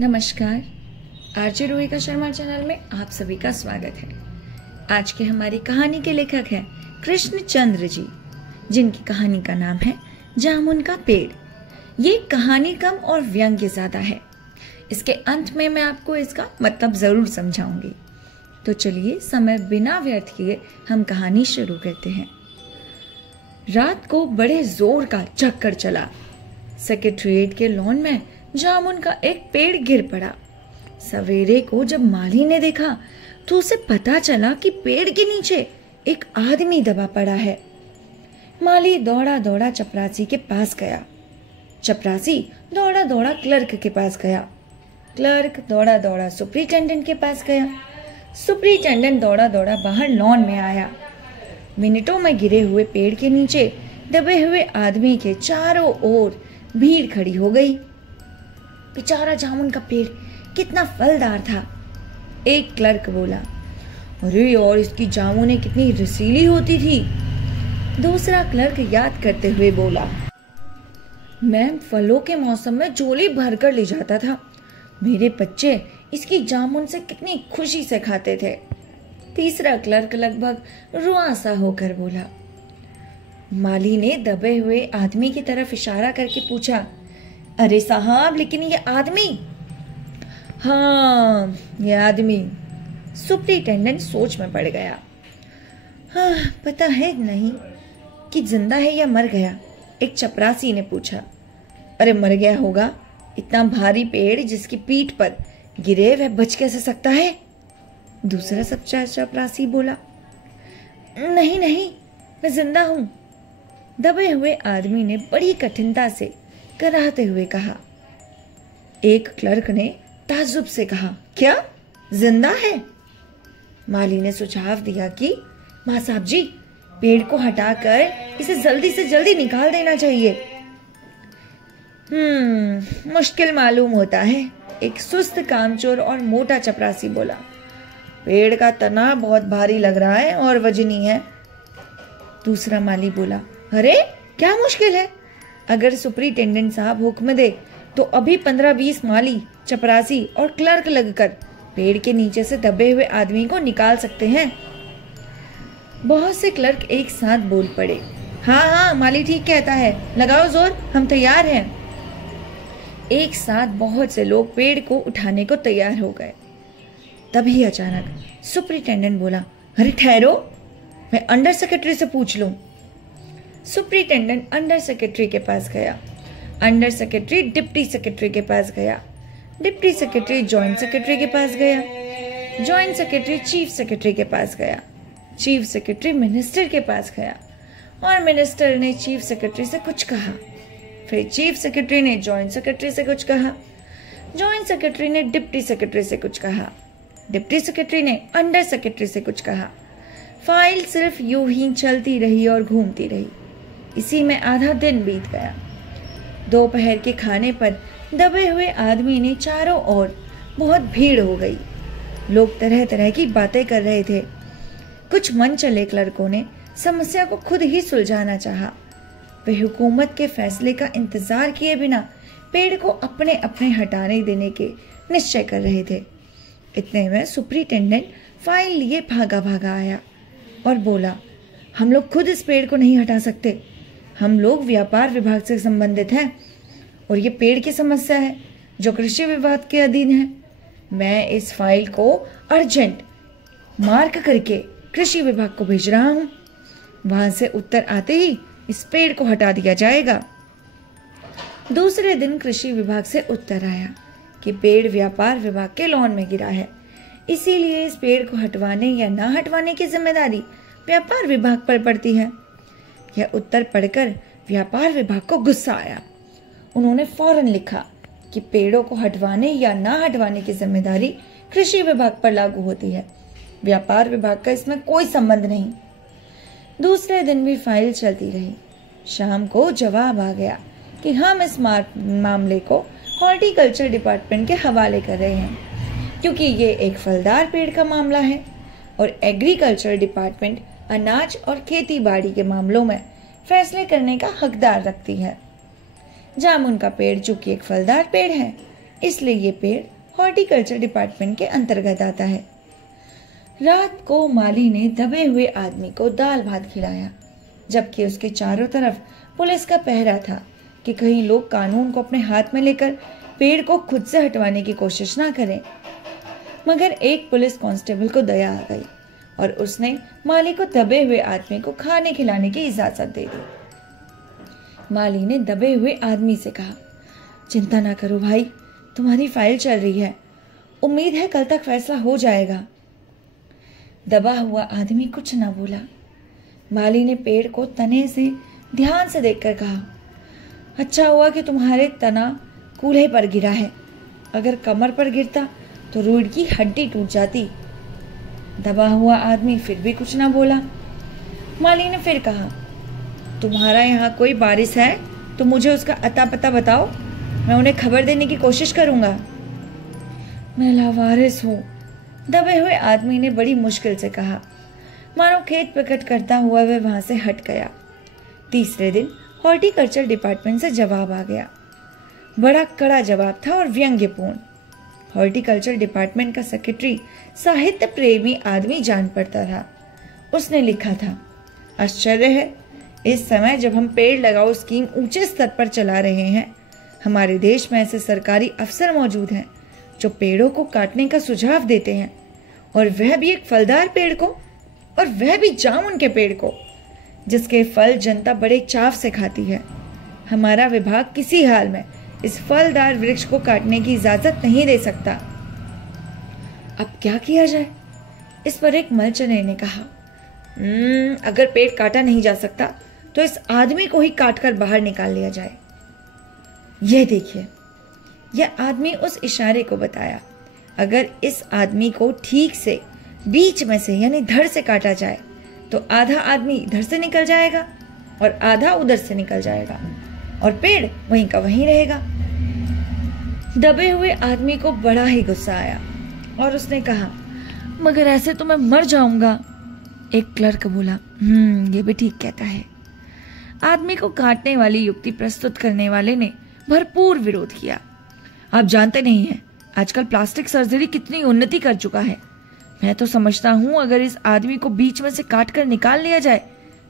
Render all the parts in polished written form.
नमस्कार, RJ रोहिका Sharma channel में आप सभी का स्वागत है। आज के हमारी कहानी के लेखक हैं कृष्णचंद्र जी, जिनकी कहानी का नाम है जामुन का पेड़। ये कहानी कम और व्यंग्य ज्यादा है। इसके अंत में मैं आपको इसका मतलब जरूर समझाऊंगी। तो चलिए समय बिना व्यर्थ किए हम कहानी शुरू करते हैं। रात को बड़े जोर का चक्कर चला। सेक्रेटेरिएट के लॉन में जामुन का एक पेड़ गिर पड़ा। सवेरे को जब माली ने देखा तो उसे पता चला कि पेड़ के नीचे एक आदमी दबा पड़ा है। माली दौड़ा दौड़ा चपरासी के पास गया। चपरासी दौड़ा दौड़ा क्लर्क के पास गया। क्लर्क दौड़ा दौड़ा सुपरिटेंडेंट के पास गया। सुपरिटेंडेंट दौड़ा दौड़ा बाहर लॉन में आया। मिनटों में गिरे हुए पेड़ के नीचे दबे हुए आदमी के चारों ओर भीड़ खड़ी हो गई। बेचारा जामुन का पेड़ कितना फलदार था। एक क्लर्क बोला, अरे और इसकी जामुनें कितनी रसीली होती थी। दूसरा क्लर्क याद करते हुए बोला, मैं फलों के मौसम में झोली भरकर ले जाता था। मेरे बच्चे इसकी जामुन से कितनी खुशी से खाते थे। तीसरा क्लर्क लगभग रुआसा होकर बोला। माली ने दबे हुए आदमी की तरफ इशारा करके पूछा, अरे साहब, लेकिन ये आदमी? हाँ, ये आदमी। सुपरिटेंडेंट सोच में पड़ गया। हाँ, पता है नहीं कि जिंदा है या मर गया। एक चपरासी ने पूछा। अरे मर गया होगा, इतना भारी पेड़ जिसकी पीठ पर गिरे वह बच कैसे सकता है? दूसरा चपरासी बोला। नहीं नहीं, मैं जिंदा हूं। दबे हुए आदमी ने बड़ी कठिनता से कराहते हुए कहा। एक क्लर्क ने ताज्जुब से कहा, क्या जिंदा है? माली ने सुझाव दिया कि मां साहब जी, पेड़ को हटाकर इसे जल्दी से जल्दी निकाल देना चाहिए। मुश्किल मालूम होता है, एक सुस्त कामचोर और मोटा चपरासी बोला। पेड़ का तना बहुत भारी लग रहा है और वजनी है। दूसरा माली बोला, अरे क्या मुश्किल है? अगर सुपरिटेंडेंट साहब हुक्म दे तो अभी 15-20 माली, चपरासी और क्लर्क लगकर पेड़ के नीचे से दबे हुए आदमी को निकाल सकते हैं। बहुत से क्लर्क एक साथ बोल पड़े, हाँ हाँ, माली ठीक कहता है, लगाओ जोर, हम तैयार हैं। एक साथ बहुत से लोग पेड़ को उठाने को तैयार हो गए। तभी अचानक सुपरिटेंडेंट बोला, अरे ठहरो, मैं अंडर सेक्रेटरी से पूछ लूं। सुपरिटेंडेंट अंडर सेक्रेटरी के पास गया। अंडर सेक्रेटरी डिप्टी सेक्रेटरी के पास गया। डिप्टी सेक्रेटरी जॉइंट सेक्रेटरी के पास गया। जॉइंट सेक्रेटरी चीफ सेक्रेटरी के पास गया। चीफ सेक्रेटरी मिनिस्टर के पास गया और मिनिस्टर ने चीफ सेक्रेटरी से कुछ कहा। फिर चीफ सेक्रेटरी ने जॉइंट सेक्रेटरी से कुछ कहा। जॉइंट सेक्रेटरी ने डिप्टी सेक्रेटरी से कुछ कहा। डिप्टी सेक्रेटरी ने अंडर सेक्रेटरी से कुछ कहा। फाइल सिर्फ यूं ही चलती रही और घूमती रही। इसी में आधा दिन बीत गया। दोपहर के खाने पर दबे हुए आदमी ने चारों ओर बहुत भीड़ हो गई। लोग तरह तरह की बातें कर रहे थे। कुछ मन चले क्लर्कों ने समस्या को खुद ही सुलझाना चाहा। वे हुकूमत के फैसले का इंतजार किए बिना पेड़ को अपने अपने हटाने देने के निश्चय कर रहे थे। इतने में सुपरिटेंडेंट फाइल लिए भागा भागा आया और बोला, हम लोग खुद इस पेड़ को नहीं हटा सकते। हम लोग व्यापार विभाग से संबंधित हैं और ये पेड़ की समस्या है जो कृषि विभाग के अधीन है। मैं इस फाइल को अर्जेंट मार्क करके कृषि विभाग को भेज रहा हूँ। वहां से उत्तर आते ही इस पेड़ को हटा दिया जाएगा। दूसरे दिन कृषि विभाग से उत्तर आया कि पेड़ व्यापार विभाग के लॉन में गिरा है, इसीलिए इस पेड़ को हटवाने या ना हटवाने की जिम्मेदारी व्यापार विभाग पर पड़ती है। यह उत्तर पढ़कर व्यापार विभाग को गुस्सा आया। उन्होंने फौरन लिखा कि पेड़ों को हटवाने या ना हटवाने की जिम्मेदारी कृषि विभाग पर लागू होती है, व्यापार विभाग का इसमें कोई संबंध नहीं। दूसरे दिन भी फाइल चलती रही। शाम को जवाब आ गया कि हम इस मामले को हॉर्टिकल्चर डिपार्टमेंट के हवाले कर रहे हैं, क्योंकि ये एक फलदार पेड़ का मामला है और एग्रीकल्चर डिपार्टमेंट अनाज और खेती बाड़ी के मामलों में फैसले करने का हकदार रखती है। जामुन का पेड़ चूंकि एक फलदार पेड़ है, इसलिए ये पेड़ हॉर्टिकल्चर डिपार्टमेंट के अंतर्गत आता है। रात को माली ने दबे हुए आदमी को दाल भात खिलाया, जबकि उसके चारों तरफ पुलिस का पहरा था कि कहीं लोग कानून को अपने हाथ में लेकर पेड़ को खुद से हटवाने की कोशिश ना करें। मगर एक पुलिस कांस्टेबल को दया आ गई और उसने माली को दबे हुए आदमी को खाने खिलाने की इजाजत दे दी। माली ने दबे हुए आदमी से कहा, चिंता ना करो भाई, तुम्हारी फाइल चल रही है, उम्मीद है कल तक फैसला हो जाएगा। दबा हुआ आदमी कुछ न बोला। माली ने पेड़ को तने से ध्यान से देखकर कहा, अच्छा हुआ कि तुम्हारे तना कूल्हे पर गिरा है, अगर कमर पर गिरता तो रीढ़ की हड्डी टूट जाती। दबा हुआ आदमी फिर भी कुछ ना बोला। माली ने फिर कहा, तुम्हारा यहाँ कोई वारिस है तो मुझे उसका अता पता बताओ, मैं उन्हें खबर देने की कोशिश करूंगा। मैं लावारिस हूँ, दबे हुए आदमी ने बड़ी मुश्किल से कहा, मानो खेद प्रकट करता हुआ वह वहां से हट गया। तीसरे दिन हॉर्टिकल्चर डिपार्टमेंट से जवाब आ गया। बड़ा कड़ा जवाब था और व्यंग्यपूर्ण। हॉर्टिकल्चर डिपार्टमेंट का सेक्रेटरी साहित्य प्रेमी आदमी जान पड़ता था। उसने लिखा था, आश्चर्य है, इस समय जब हम पेड़ लगाओ स्कीम ऊंचे स्तर पर चला रहे हैं, हमारे देश में ऐसे सरकारी अफसर मौजूद हैं जो पेड़ों को काटने का सुझाव देते हैं, और वह भी एक फलदार पेड़ को, और वह भी जामुन के पेड़ को, जिसके फल जनता बड़े चाव से खाती है। हमारा विभाग किसी हाल में इस फलदार वृक्ष को काटने की इजाजत नहीं दे सकता। अब क्या किया जाए? इस पर एक मलचने ने कहा, अगर पेड़ काटा नहीं जा सकता तो इस आदमी को ही काटकर बाहर निकाल लिया जाए। यह देखिए, यह आदमी उस इशारे को बताया। अगर इस आदमी को ठीक से बीच में से यानी धड़ से काटा जाए तो आधा आदमी इधर से निकल जाएगा और आधा उधर से निकल जाएगा और पेड़ वहीं का वहीं रहेगा। दबे हुए आदमी को बड़ा ही गुस्सा आया और उसने कहा, मगर ऐसे तो मैं मर जाऊंगा। एक क्लर्क बोला, ये भी ठीक कहता है। आदमी को काटने वाली युक्ति प्रस्तुत करने वाले ने भरपूर विरोध किया। आप जानते नहीं हैं आजकल प्लास्टिक सर्जरी कितनी उन्नति कर चुका है। मैं तो समझता हूं अगर इस आदमी को बीच में से काट कर निकाल लिया जाए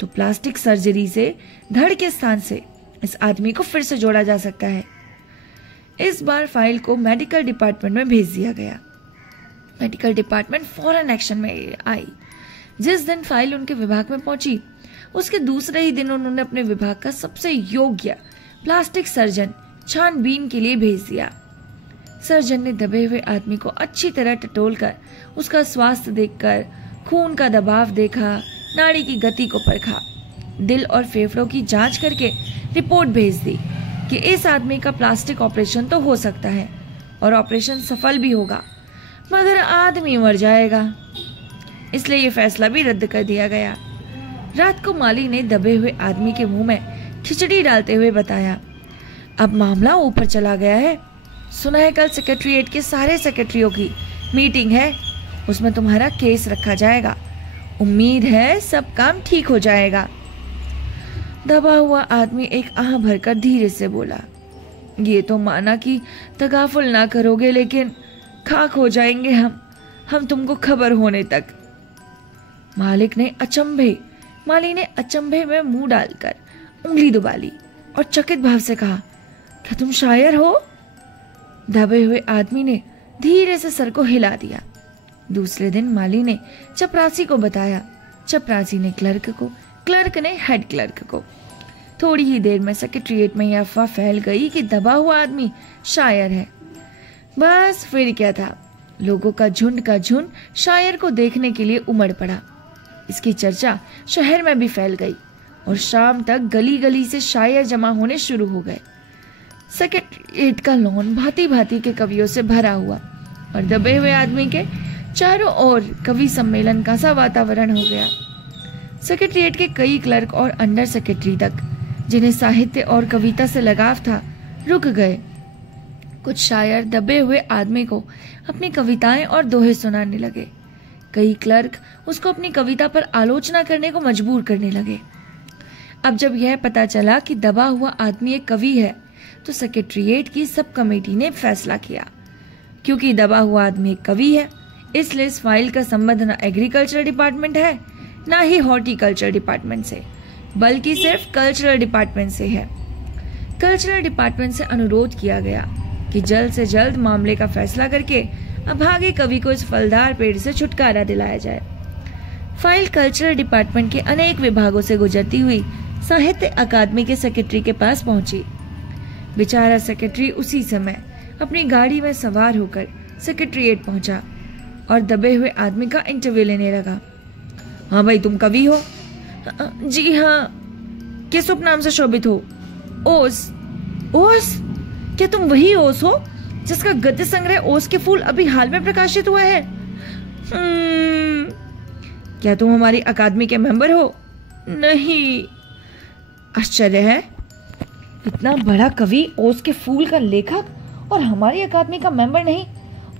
तो प्लास्टिक सर्जरी से धड़ के स्थान से इस आदमी को फिर से जोड़ा जा सकता है। इस बार फाइल को मेडिकल डिपार्टमेंट में भेज दिया गया। मेडिकल डिपार्टमेंट फौरन एक्शन में आई। जिस दिन फाइल उनके विभाग में पहुंची उसके दूसरे ही दिन उन्होंने अपने विभाग का सबसे योग्य प्लास्टिक सर्जन छानबीन के लिए भेज दिया। सर्जन ने दबे हुए आदमी को अच्छी तरह टटोलकर उसका स्वास्थ्य देखकर खून का दबाव देखा, नाड़ी की गति को परखा, दिल और फेफड़ों की जांच करके रिपोर्ट भेज दी कि इस आदमी का प्लास्टिक ऑपरेशन तो हो सकता है और ऑपरेशन सफल भी होगा, मगर आदमी मर जाएगा। इसलिए यह फैसला भी रद्द कर दिया गया। रात को माली ने दबे हुए आदमी के मुंह में खिचड़ी डालते हुए बताया, अब मामला ऊपर चला गया है। सुना है कल सेक्रेटरीट के सारे सेक्रेटरियों की मीटिंग है, उसमें तुम्हारा केस रखा जाएगा। उम्मीद है सब काम ठीक हो जाएगा। दबा हुआ आदमी एक आह भरकर धीरे से बोला, ये तो माना कि तगाफुल ना करोगे, लेकिन खाक हो जाएंगे हम तुमको खबर होने तक। माली ने अचंभे में मुंह डालकर उंगली दबा ली और चकित भाव से कहा, क्या तुम शायर हो? दबे हुए आदमी ने धीरे से सर को हिला दिया। दूसरे दिन माली ने चपरासी को बताया, चपरासी ने क्लर्क को, क्लर्क ने हेड क्लर्क को। थोड़ी ही देर में सेक्रेटरीट में यह अफवाह फैल गई कि दबा हुआ आदमी शायर है। बस फिर क्या था, लोगों का झुंड शायर को देखने के लिए उमड़ पड़ा। इसकी चर्चा शहर में भी फैल गई और शाम तक गली गली से शायर जमा होने शुरू हो गए। सेक्रेटरीट का लॉन भांति भांति के कवियों से भरा हुआ और दबे हुए आदमी के चारों ओर कवि सम्मेलन का सा वातावरण हो गया। सेक्रेटरीट के कई क्लर्क और अंडर सेक्रेटरी तक, जिन्हें साहित्य और कविता से लगाव था, रुक गए। कुछ शायर दबे हुए आदमी को अपनी कविताएं और दोहे सुनाने लगे। कई क्लर्क उसको अपनी कविता पर आलोचना करने को मजबूर करने लगे। अब जब यह पता चला कि दबा हुआ आदमी एक कवि है तो सेक्रेटरीट की सब कमेटी ने फैसला किया, क्योंकि दबा हुआ आदमी एक कवि है, इसलिए इस फाइल का संबंध न एग्रीकल्चर डिपार्टमेंट है ना ही हॉर्टिकल्चर डिपार्टमेंट से, बल्कि सिर्फ कल्चरल डिपार्टमेंट से है। कल्चरल डिपार्टमेंट से अनुरोध किया गया कि जल्द से जल्द मामले का फैसला करके अभागे कवि को इस फलदार पेड़ से छुटकारा दिलाया जाए। फाइल कल्चरल डिपार्टमेंट के अनेक विभागों से गुजरती हुई साहित्य अकादमी के सेक्रेटरी के पास पहुंची। बेचारा सेक्रेटरी उसी समय अपनी गाड़ी में सवार होकर सेक्रेटरीट पहुंचा और दबे हुए आदमी का इंटरव्यू लेने लगा। हाँ भाई, तुम कवि हो? जी हाँ। किस उपनाम से शोभित हो? ओस। ओस? क्या तुम वही ओस हो जिसका गद्य संग्रह ओस के फूल अभी हाल में प्रकाशित हुआ है? क्या तुम हमारी अकादमी के मेंबर हो? नहीं। आश्चर्य है, इतना बड़ा कवि, ओस के फूल का लेखक और हमारी अकादमी का मेंबर नहीं।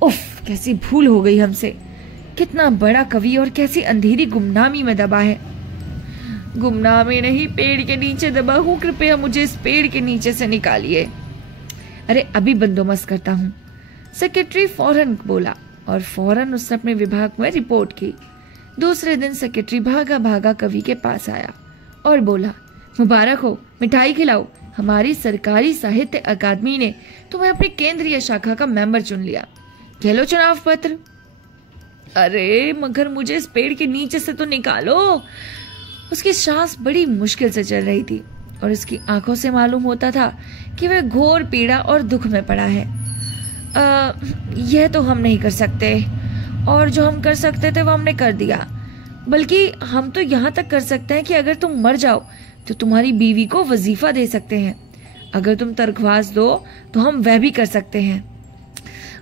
उफ, कैसी भूल हो गई हमसे। कितना बड़ा कवि और कैसी अंधेरी गुमनामी में दबा है। गुमनामी नहीं, पेड़ के नीचे दबा हूँ। कृपया मुझे इस पेड़ के नीचे से निकालिए। अरे अभी बंदोबस्त करता हूँ, सेक्रेटरी फौरन बोला और फौरन उसने अपने विभाग में रिपोर्ट की। दूसरे दिन सेक्रेटरी भागा भागा कवि के पास आया और बोला, मुबारक हो, मिठाई खिलाओ। हमारी सरकारी साहित्य अकादमी ने तुम्हें अपनी केंद्रीय शाखा का मेंबर चुन लिया। कह लो चुनाव पत्र। अरे मगर मुझे इस पेड़ के नीचे से तो निकालो। उसकी सांस बड़ी मुश्किल से चल रही थी और उसकी आंखों से मालूम होता था कि वह घोर पीड़ा और दुख में पड़ा है। यह तो हम नहीं कर सकते, और जो हम कर सकते थे वो हमने कर दिया। बल्कि हम तो यहाँ तक कर सकते हैं कि अगर तुम मर जाओ तो तुम्हारी बीवी को वजीफा दे सकते हैं। अगर तुम दरख्वास्त दो तो हम वह भी कर सकते हैं।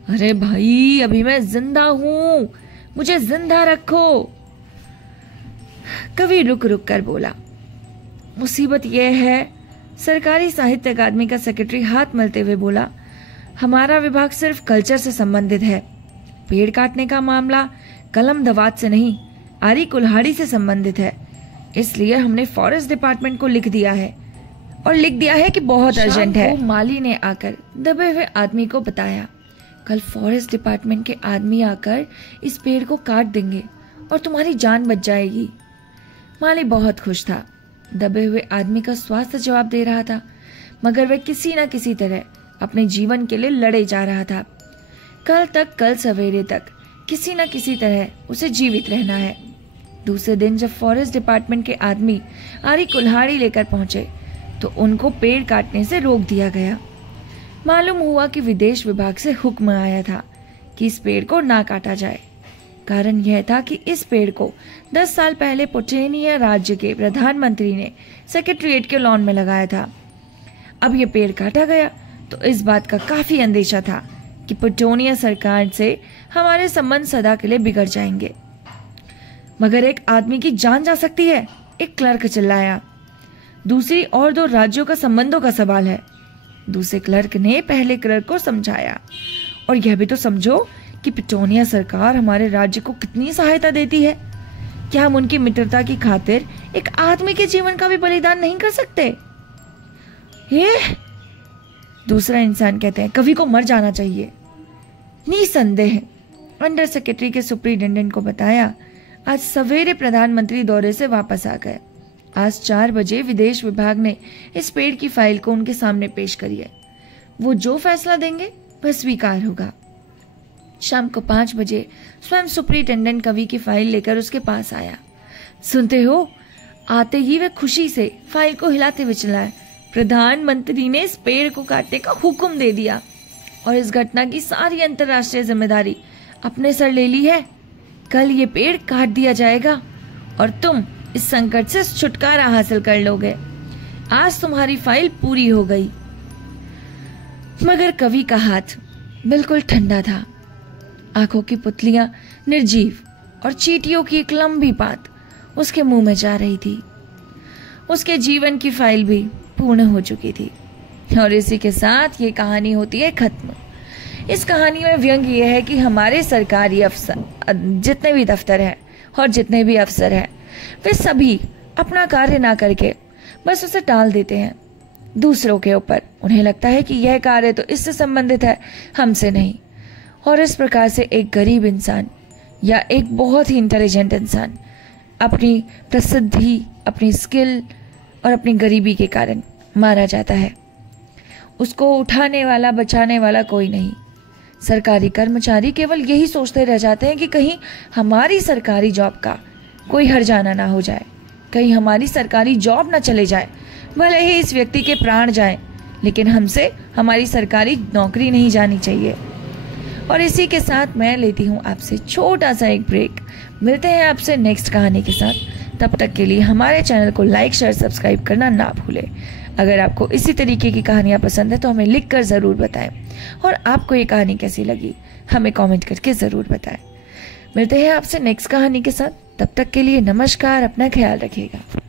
अरे भाई, अभी मैं जिंदा हूँ, मुझे जिंदा रखो। कवि रुक रुक कर बोला। मुसीबत यह है, सरकारी साहित्य अकादमी का सेक्रेटरी हाथ मलते हुए बोला, हमारा विभाग सिर्फ कल्चर से संबंधित है। पेड़ काटने का मामला कलम दवात से नहीं, आरी कुल्हाड़ी से संबंधित है। इसलिए हमने फॉरेस्ट डिपार्टमेंट को लिख दिया है, और लिख दिया है कि बहुत अर्जेंट है। माली ने आकर दबे हुए आदमी को बताया, कल फॉरेस्ट डिपार्टमेंट के आदमी आकर इस पेड़ को काट देंगे और तुम्हारी जान बच जाएगी। माली बहुत खुश था। दबे हुए आदमी का स्वास्थ्य जवाब दे रहा था, मगर वह किसी न किसी तरह अपने जीवन के लिए लड़े जा रहा था। कल सवेरे तक किसी न किसी तरह उसे जीवित रहना है। दूसरे दिन जब फॉरेस्ट डिपार्टमेंट के आदमी आरी कुल्हाड़ी लेकर पहुंचे तो उनको पेड़ काटने से रोक दिया गया। मालूम हुआ कि विदेश विभाग से हुक्म आया था कि इस पेड़ को ना काटा जाए। कारण यह था कि इस पेड़ को 10 साल पहले पुटेनिया राज्य के प्रधानमंत्री ने सेक्रेटरीट के लॉन में लगाया था। अब यह पेड़ काटा गया तो इस बात का काफी अंदेशा था कि पुटेनिया सरकार से हमारे संबंध सदा के लिए बिगड़ जाएंगे। मगर एक आदमी की जान जा सकती है, एक क्लर्क चिल्लाया। दूसरी और 2 राज्यों का संबंधों का सवाल है। दूसरे क्लर्क ने पहले क्लर्क को समझाया, और यह भी तो समझो कि पुटेनिया सरकार हमारे राज्य को कितनी सहायता देती है। क्या हम उनकी मित्रता की खातिर एक आदमी के जीवन का भी बलिदान नहीं कर सकते? ये दूसरा इंसान कहते हैं, कवि को मर जाना चाहिए। निसंदेह अंडर सेक्रेटरी के सुपरिटेंडेंट को बताया, आज सवेरे प्रधानमंत्री दौरे से वापस आ गए। आज 4 बजे विदेश विभाग ने इस पेड़ की फाइल को उनके सामने पेश करी है। वो जो फैसला देंगे वह स्वीकार होगा। शाम को 5 बजे स्वयं सुपरिटेंडेंट कवि की फाइल लेकर उसके पास आया। सुनते हो? आते ही वह खुशी से फाइल को हिलाते हुए चिल्लाया, प्रधानमंत्री ने इस पेड़ को काटने का हुक्म दे दिया और इस घटना की सारी अंतर्राष्ट्रीय जिम्मेदारी अपने सर ले ली है। कल ये पेड़ काट दिया जाएगा और तुम इस संकट से छुटकारा हासिल कर लोगे। आज तुम्हारी फाइल पूरी हो गई। मगर कवि का हाथ बिल्कुल ठंडा था। आंखों की पुतलियां निर्जीव और चींटियों की एक लंबी पात उसके मुंह में जा रही थी। उसके जीवन की फाइल भी पूर्ण हो चुकी थी और इसी के साथ ये कहानी होती है खत्म। इस कहानी में व्यंग ये है कि हमारे सरकारी अफसर जितने भी दफ्तर हैं और जितने भी अफसर हैं वे सभी अपना कार्य ना करके बस उसे टाल देते हैं। दूसरों के ऊपर। उन्हें लगता है कि यह कार्य तो इससे संबंधित है, हमसे नहीं। और इस प्रकार से एक गरीब इंसान या एक बहुत ही इंटेलिजेंट इंसान अपनी प्रसिद्धि, अपनी स्किल और अपनी गरीबी के कारण मारा जाता है। उसको उठाने वाला, बचाने वाला कोई नहीं। सरकारी कर्मचारी केवल यही सोचते रह जाते हैं कि कहीं हमारी सरकारी जॉब का कोई हर्जाना ना हो जाए, कहीं हमारी सरकारी जॉब ना चले जाए। भले ही इस व्यक्ति के प्राण जाएं, लेकिन हमसे हमारी सरकारी नौकरी नहीं जानी चाहिए। और इसी के साथ मैं लेती हूँ आपसे छोटा सा एक ब्रेक। मिलते हैं आपसे नेक्स्ट कहानी के साथ। तब तक के लिए हमारे चैनल को लाइक, शेयर, सब्सक्राइब करना ना भूलें। अगर आपको इसी तरीके की कहानियाँ पसंद है तो हमें लिख कर ज़रूर बताएं। और आपको ये कहानी कैसी लगी हमें कमेंट करके ज़रूर बताएं। मिलते हैं आपसे नेक्स्ट कहानी के साथ। तब तक के लिए नमस्कार, अपना ख्याल रखिएगा।